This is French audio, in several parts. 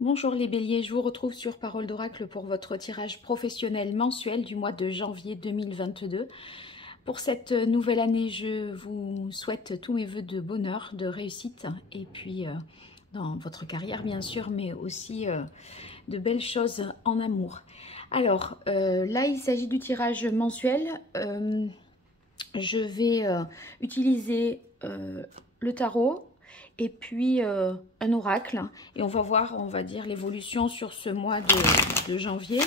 Bonjour les béliers, je vous retrouve sur Parole d'Oracle pour votre tirage professionnel mensuel du mois de janvier 2022. Pour cette nouvelle année, je vous souhaite tous mes vœux de bonheur, de réussite et puis dans votre carrière bien sûr, mais aussi de belles choses en amour. Alors là, il s'agit du tirage mensuel. Je vais utiliser le tarot et puis un oracle, et on va voir, on va dire, l'évolution sur ce mois de janvier.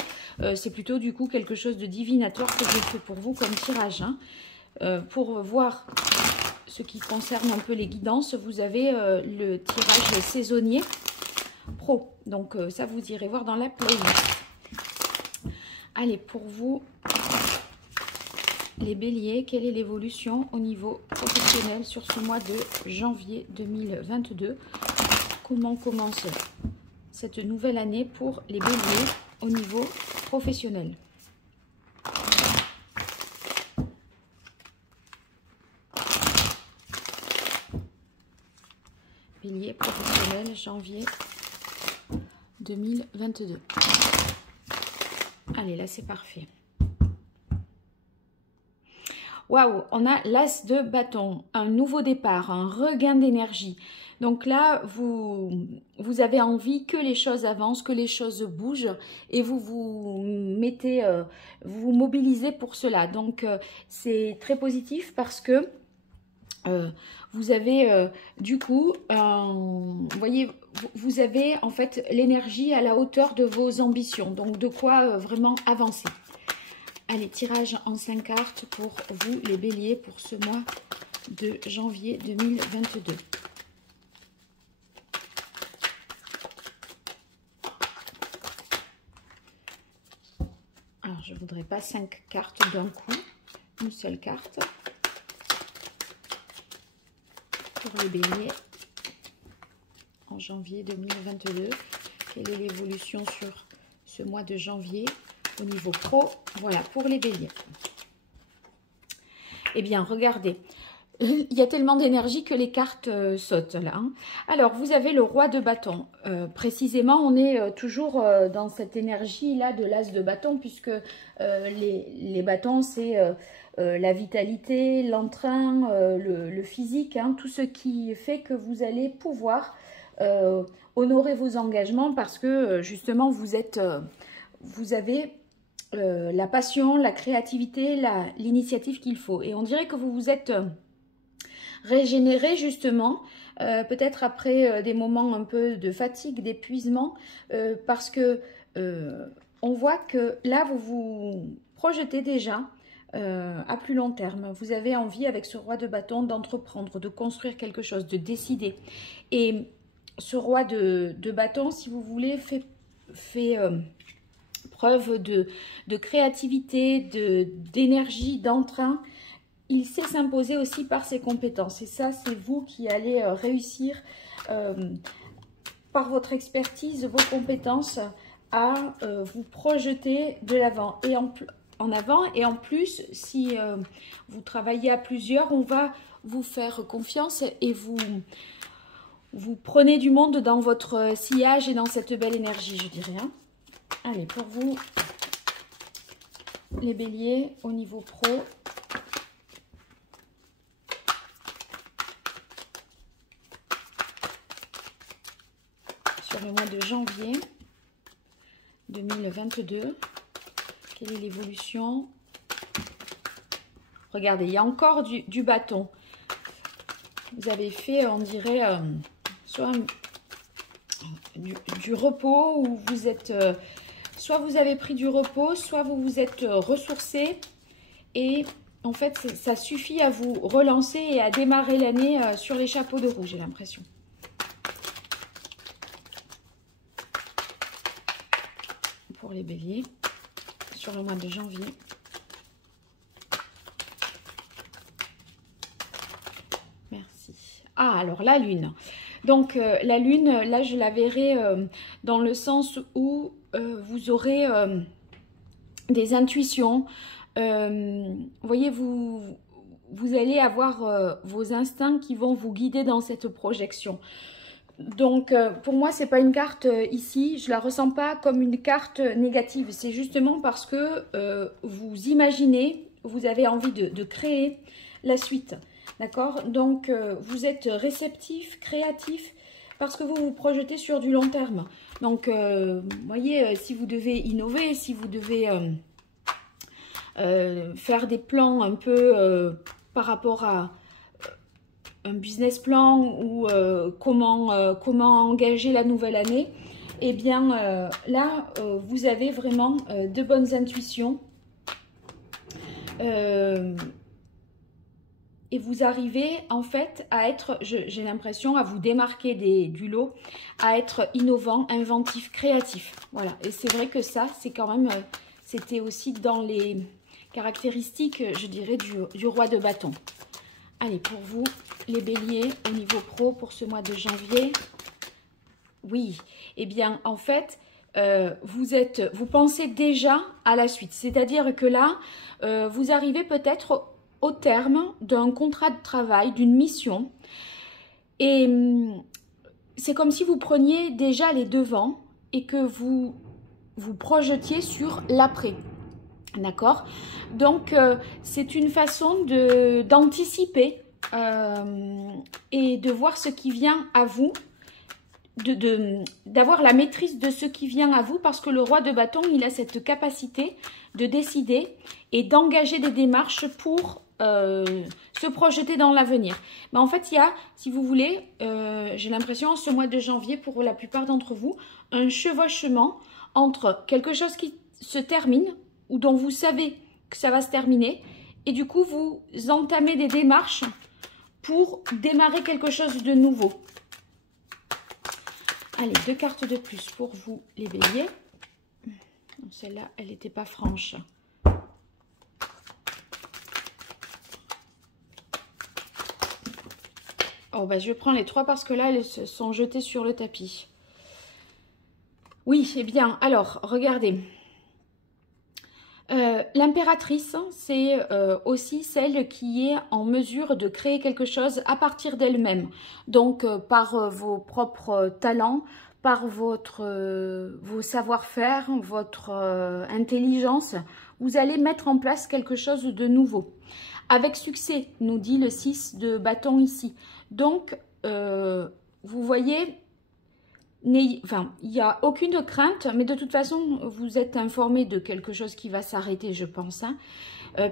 C'est plutôt du coup quelque chose de divinatoire que j'ai fait pour vous comme tirage, hein. Pour voir ce qui concerne un peu les guidances, vous avez le tirage saisonnier pro, donc ça vous irez voir dans la playlist. Allez, pour vous les béliers, quelle est l'évolution au niveau professionnel sur ce mois de janvier 2022? Comment commence cette nouvelle année pour les béliers au niveau professionnel? Bélier professionnel, janvier 2022. Allez, là c'est parfait. Waouh, on a l'as de bâton, un nouveau départ, un regain d'énergie. Donc là, vous avez envie que les choses avancent, que les choses bougent, et vous vous mettez, vous vous mobilisez pour cela. Donc c'est très positif parce que vous avez du coup, vous voyez, vous avez en fait l'énergie à la hauteur de vos ambitions. Donc de quoi vraiment avancer. Allez, tirage en 5 cartes pour vous les béliers pour ce mois de janvier 2022. Alors, je ne voudrais pas 5 cartes d'un coup, une seule carte pour les béliers en janvier 2022. Quelle est l'évolution sur ce mois de janvier au niveau pro? Voilà, pour les béliers. Eh bien, regardez, il y a tellement d'énergie que les cartes sautent là, hein. Alors, vous avez le roi de bâton. Précisément, on est toujours dans cette énergie-là de l'as de bâton, puisque les bâtons, c'est la vitalité, l'entrain, le physique, hein, tout ce qui fait que vous allez pouvoir honorer vos engagements parce que justement, vous avez la passion, la créativité, l'initiative qu'il faut. Et on dirait que vous vous êtes régénéré justement, peut-être après des moments un peu de fatigue, d'épuisement, parce que on voit que là, vous vous projetez déjà à plus long terme. Vous avez envie, avec ce roi de bâton, d'entreprendre, de construire quelque chose, de décider. Et ce roi de bâton, si vous voulez, fait preuve de créativité, d'énergie, d'entrain. Il sait s'imposer aussi par ses compétences. Et ça, c'est vous qui allez réussir par votre expertise, vos compétences, à vous projeter de l'avant et en avant. Et en plus, si vous travaillez à plusieurs, on va vous faire confiance et vous prenez du monde dans votre sillage et dans cette belle énergie, je dirais, hein. Allez, pour vous, les béliers, au niveau pro. Sur le mois de janvier 2022, quelle est l'évolution? Regardez, il y a encore du bâton. Vous avez fait, on dirait, soit du repos, ou vous êtes... soit vous avez pris du repos, soit vous vous êtes ressourcé. Et en fait, ça suffit à vous relancer et à démarrer l'année sur les chapeaux de roue, j'ai l'impression. Pour les béliers, sur le mois de janvier. Merci. Ah, alors la lune. Donc la lune, là je la verrai dans le sens où vous aurez des intuitions. Vous voyez, vous allez avoir vos instincts qui vont vous guider dans cette projection. Donc, pour moi, c'est pas une carte ici, je la ressens pas comme une carte négative. C'est justement parce que vous imaginez, vous avez envie de créer la suite. D'accord? Donc, vous êtes réceptif, créatif, parce que vous vous projetez sur du long terme. Donc, vous voyez, si vous devez innover, si vous devez faire des plans un peu par rapport à un business plan ou comment engager la nouvelle année, eh bien là, vous avez vraiment de bonnes intuitions et vous arrivez en fait à être, j'ai l'impression, à vous démarquer du lot, à être innovant, inventif, créatif. Voilà, et c'est vrai que ça, c'est quand même, c'était aussi dans les caractéristiques, je dirais, du roi de bâton. Allez, pour vous, les béliers, au niveau pro, pour ce mois de janvier, oui, eh bien, en fait, vous pensez déjà à la suite. C'est-à-dire que là, vous arrivez peut-être au terme d'un contrat de travail, d'une mission. Et c'est comme si vous preniez déjà les devants et que vous vous projetiez sur l'après. D'accord? Donc, c'est une façon d'anticiper et de voir ce qui vient à vous, d'avoir la maîtrise de ce qui vient à vous, parce que le roi de bâton, il a cette capacité de décider et d'engager des démarches pour se projeter dans l'avenir. Mais en fait, il y a, si vous voulez, j'ai l'impression, ce mois de janvier, pour la plupart d'entre vous, un chevauchement entre quelque chose qui se termine, ou dont vous savez que ça va se terminer, et du coup, vous entamez des démarches pour démarrer quelque chose de nouveau. Allez, 2 cartes de plus pour vous, les béliers. Celle-là, elle n'était pas franche. Oh, bah, je prends les 3 parce que là, elles se sont jetées sur le tapis. Oui, eh bien, alors, regardez. L'impératrice, c'est aussi celle qui est en mesure de créer quelque chose à partir d'elle-même. Donc, par vos propres talents, par vos savoir-faire, votre intelligence, vous allez mettre en place quelque chose de nouveau. Avec succès, nous dit le 6 de bâton ici. Donc, vous voyez... Enfin, il n'y a aucune crainte, mais de toute façon, vous êtes informé de quelque chose qui va s'arrêter, je pense, hein,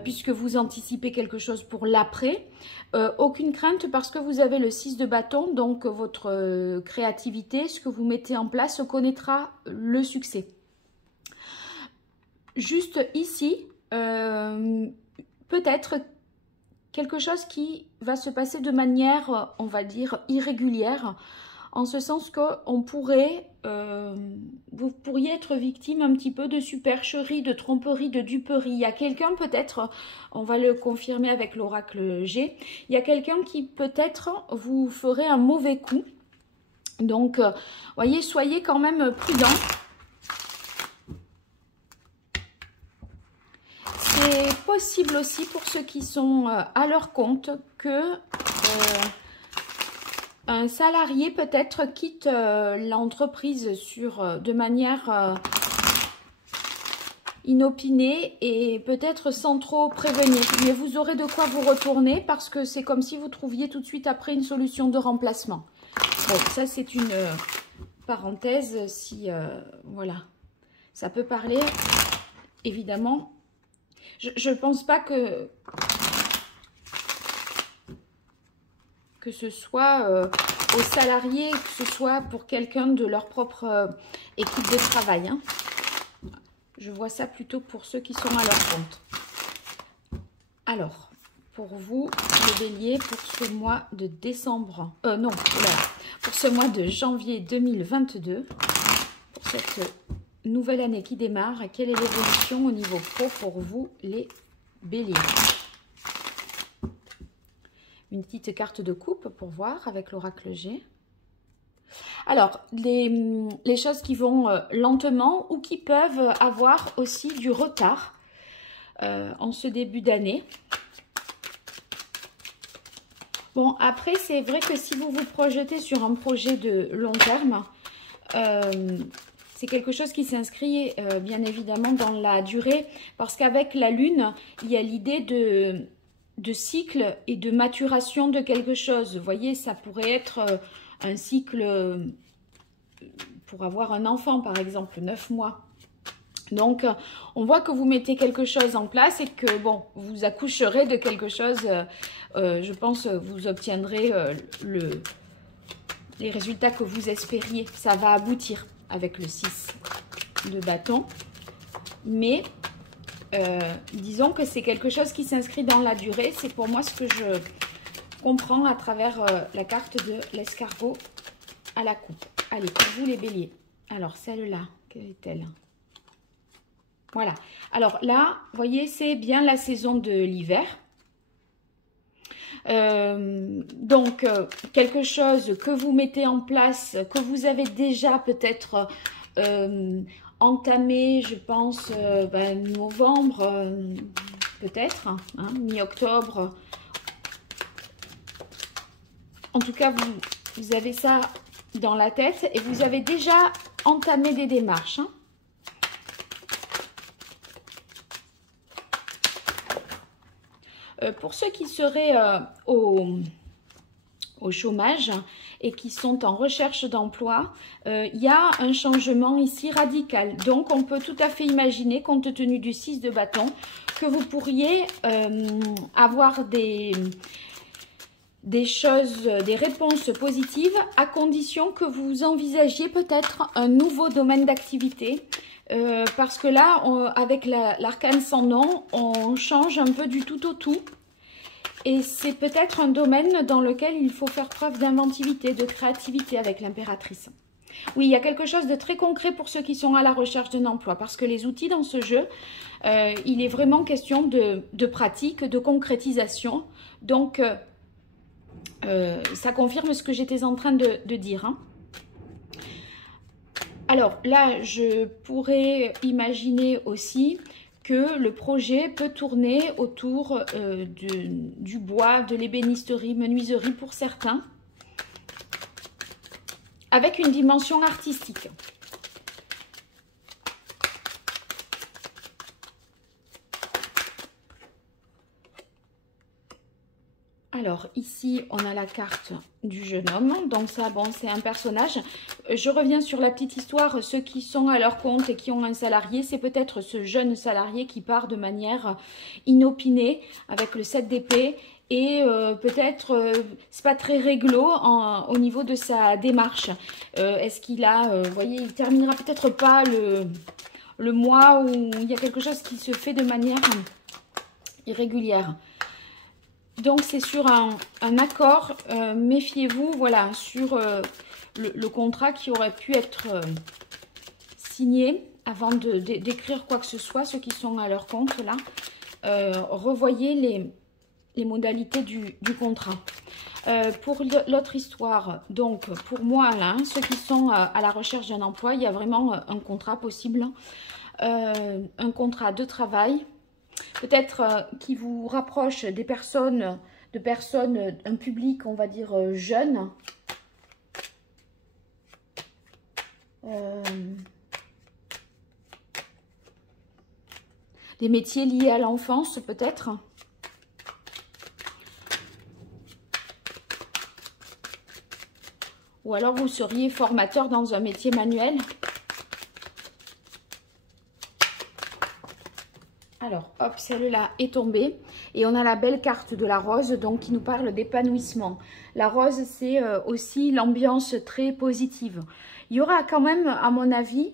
puisque vous anticipez quelque chose pour l'après. Aucune crainte parce que vous avez le 6 de bâton, donc votre créativité, ce que vous mettez en place, connaîtra le succès. Juste ici, peut-être quelque chose qui va se passer de manière, on va dire, irrégulière, en ce sens qu'on pourrait, vous pourriez être victime un petit peu de supercherie, de tromperie, de duperie. Il y a quelqu'un peut-être, on va le confirmer avec l'oracle G, il y a quelqu'un qui peut-être vous ferait un mauvais coup. Donc, voyez, soyez quand même prudent. C'est possible aussi pour ceux qui sont à leur compte que... un salarié peut-être quitte l'entreprise de manière inopinée et peut-être sans trop prévenir. Mais vous aurez de quoi vous retourner parce que c'est comme si vous trouviez tout de suite après une solution de remplacement. Bon, ça c'est une parenthèse si, voilà, ça peut parler, évidemment. Je ne pense pas que ce soit aux salariés, que ce soit pour quelqu'un de leur propre équipe de travail. Hein. Je vois ça plutôt pour ceux qui sont à leur compte. Alors, pour vous, les béliers, pour ce mois de décembre, non, voilà, pour ce mois de janvier 2022, pour cette nouvelle année qui démarre, quelle est l'évolution au niveau pro pour vous, les béliers ? Une petite carte de coupe pour voir avec l'oracle G. Alors, les choses qui vont lentement ou qui peuvent avoir aussi du retard en ce début d'année. Bon, après, c'est vrai que si vous vous projetez sur un projet de long terme, c'est quelque chose qui s'inscrit bien évidemment dans la durée, parce qu'avec la Lune, il y a l'idée de cycle et de maturation de quelque chose. Vous voyez, ça pourrait être un cycle pour avoir un enfant, par exemple, 9 mois. Donc, on voit que vous mettez quelque chose en place et que, bon, vous accoucherez de quelque chose. Je pense que vous obtiendrez les résultats que vous espériez. Ça va aboutir avec le 6 de bâton. Mais, disons que c'est quelque chose qui s'inscrit dans la durée. C'est pour moi ce que je comprends à travers la carte de l'escargot à la coupe. Allez, pour vous les béliers. Alors, celle-là, quelle est-elle ? Voilà. Alors là, vous voyez, c'est bien la saison de l'hiver. Donc, quelque chose que vous mettez en place, que vous avez déjà peut-être entamé, je pense, novembre, peut-être, hein, mi-octobre. En tout cas, vous avez ça dans la tête et vous avez déjà entamé des démarches, hein. Pour ceux qui seraient au chômage et qui sont en recherche d'emploi, il y a un changement ici radical. Donc, on peut tout à fait imaginer, compte tenu du 6 de bâton, que vous pourriez avoir des réponses positives à condition que vous envisagiez peut-être un nouveau domaine d'activité. Parce que là, avec l'arcane sans nom, on change un peu du tout au tout. Et c'est peut-être un domaine dans lequel il faut faire preuve d'inventivité, de créativité avec l'impératrice. Oui, il y a quelque chose de très concret pour ceux qui sont à la recherche d'un emploi. Parce que les outils dans ce jeu, il est vraiment question de pratique, de concrétisation. Donc, ça confirme ce que j'étais en train de dire, hein. Alors là, je pourrais imaginer aussi que le projet peut tourner autour du bois, de l'ébénisterie, menuiserie pour certains, avec une dimension artistique. Alors ici, on a la carte du jeune homme. Donc ça, bon, c'est un personnage. Je reviens sur la petite histoire. Ceux qui sont à leur compte et qui ont un salarié, c'est peut-être ce jeune salarié qui part de manière inopinée avec le 7 d'épée. Et peut-être, c'est pas très réglo au niveau de sa démarche. Est-ce qu'il a, vous voyez, il terminera peut-être pas le mois où il y a quelque chose qui se fait de manière irrégulière. Donc, c'est sur un accord, méfiez-vous, voilà, sur le contrat qui aurait pu être signé avant d'écrire quoi que ce soit, ceux qui sont à leur compte, là. Revoyez les modalités du contrat. Pour l'autre histoire, donc, pour moi, là, ceux qui sont à la recherche d'un emploi, il y a vraiment un contrat possible, un contrat de travail, peut-être qui vous rapproche des personnes, un public, on va dire, jeune. Des métiers liés à l'enfance, peut-être. Ou alors vous seriez formateur dans un métier manuel. Alors, hop, celle-là est tombée. Et on a la belle carte de la rose, donc qui nous parle d'épanouissement. La rose, c'est aussi l'ambiance très positive. Il y aura quand même, à mon avis,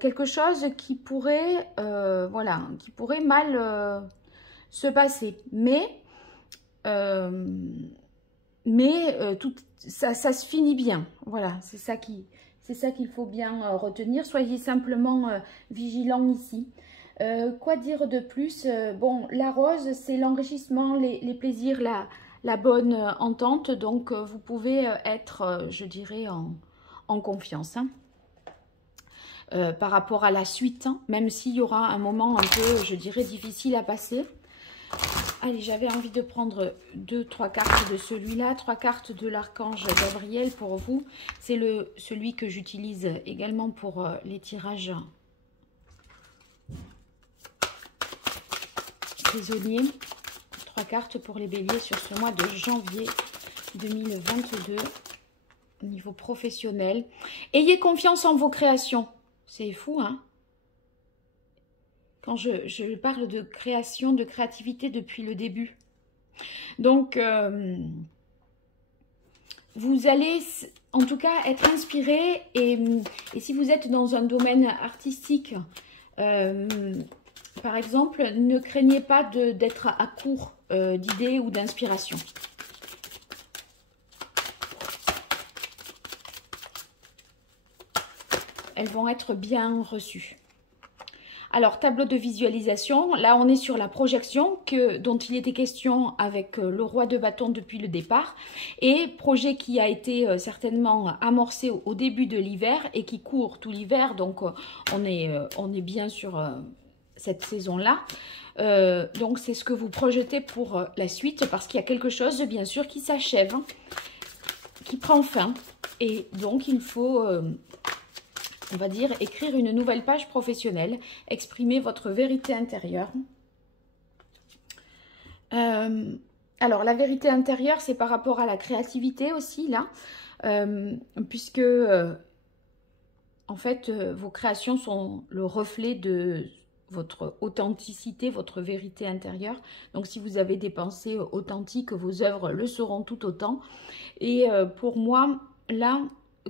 quelque chose qui pourrait, voilà, qui pourrait mal se passer. Mais tout, ça se finit bien. Voilà, c'est ça qu'il faut bien retenir. Soyez simplement vigilants ici. Quoi dire de plus? Bon, la rose, c'est l'enrichissement, les plaisirs, la bonne entente. Donc, vous pouvez être, je dirais, en confiance, hein, par rapport à la suite, hein, même s'il y aura un moment un peu, je dirais, difficile à passer. Allez, j'avais envie de prendre 2-3 cartes de celui-là, 3 cartes de l'archange Gabriel pour vous. C'est celui que j'utilise également pour les tirages prisonniers. 3 cartes pour les béliers sur ce mois de janvier 2022 au niveau professionnel. Ayez confiance en vos créations. C'est fou, hein? Quand je parle de création, de créativité depuis le début. Donc, vous allez en tout cas être inspiré. Et si vous êtes dans un domaine artistique, par exemple, ne craignez pas d'être à court d'idées ou d'inspiration. Elles vont être bien reçues. Alors, tableau de visualisation, là on est sur la projection dont il était question avec le roi de bâton depuis le départ. Et projet qui a été certainement amorcé au début de l'hiver et qui court tout l'hiver. Donc, on est bien sur cette saison-là. Donc, c'est ce que vous projetez pour la suite parce qu'il y a quelque chose, bien sûr, qui s'achève, qui prend fin. Et donc, il faut... on va dire, écrire une nouvelle page professionnelle, exprimer votre vérité intérieure. Alors, la vérité intérieure, c'est par rapport à la créativité aussi, là, puisque, en fait, vos créations sont le reflet de votre authenticité, votre vérité intérieure. Donc, si vous avez des pensées authentiques, vos œuvres le seront tout autant. Et pour moi, là...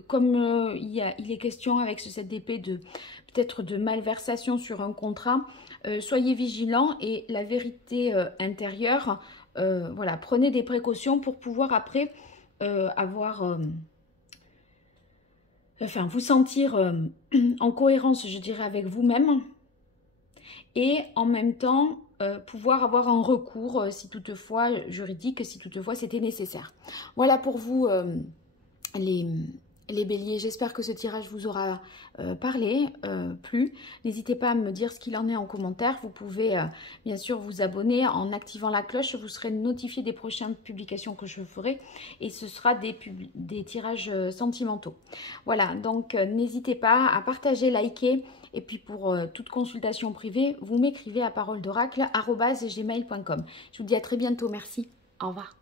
Comme il est question avec ce 7 d'épée peut-être de malversation sur un contrat, soyez vigilants et la vérité intérieure, voilà, prenez des précautions pour pouvoir après avoir, enfin vous sentir en cohérence, je dirais, avec vous-même et en même temps pouvoir avoir un recours si toutefois juridique, si toutefois c'était nécessaire. Voilà pour vous les béliers, j'espère que ce tirage vous aura plu. N'hésitez pas à me dire ce qu'il en est en commentaire. Vous pouvez bien sûr vous abonner en activant la cloche. Vous serez notifié des prochaines publications que je ferai. Et ce sera des tirages sentimentaux. Voilà, donc n'hésitez pas à partager, liker. Et puis pour toute consultation privée, vous m'écrivez à paroledoracle@gmail.com. Je vous dis à très bientôt. Merci. Au revoir.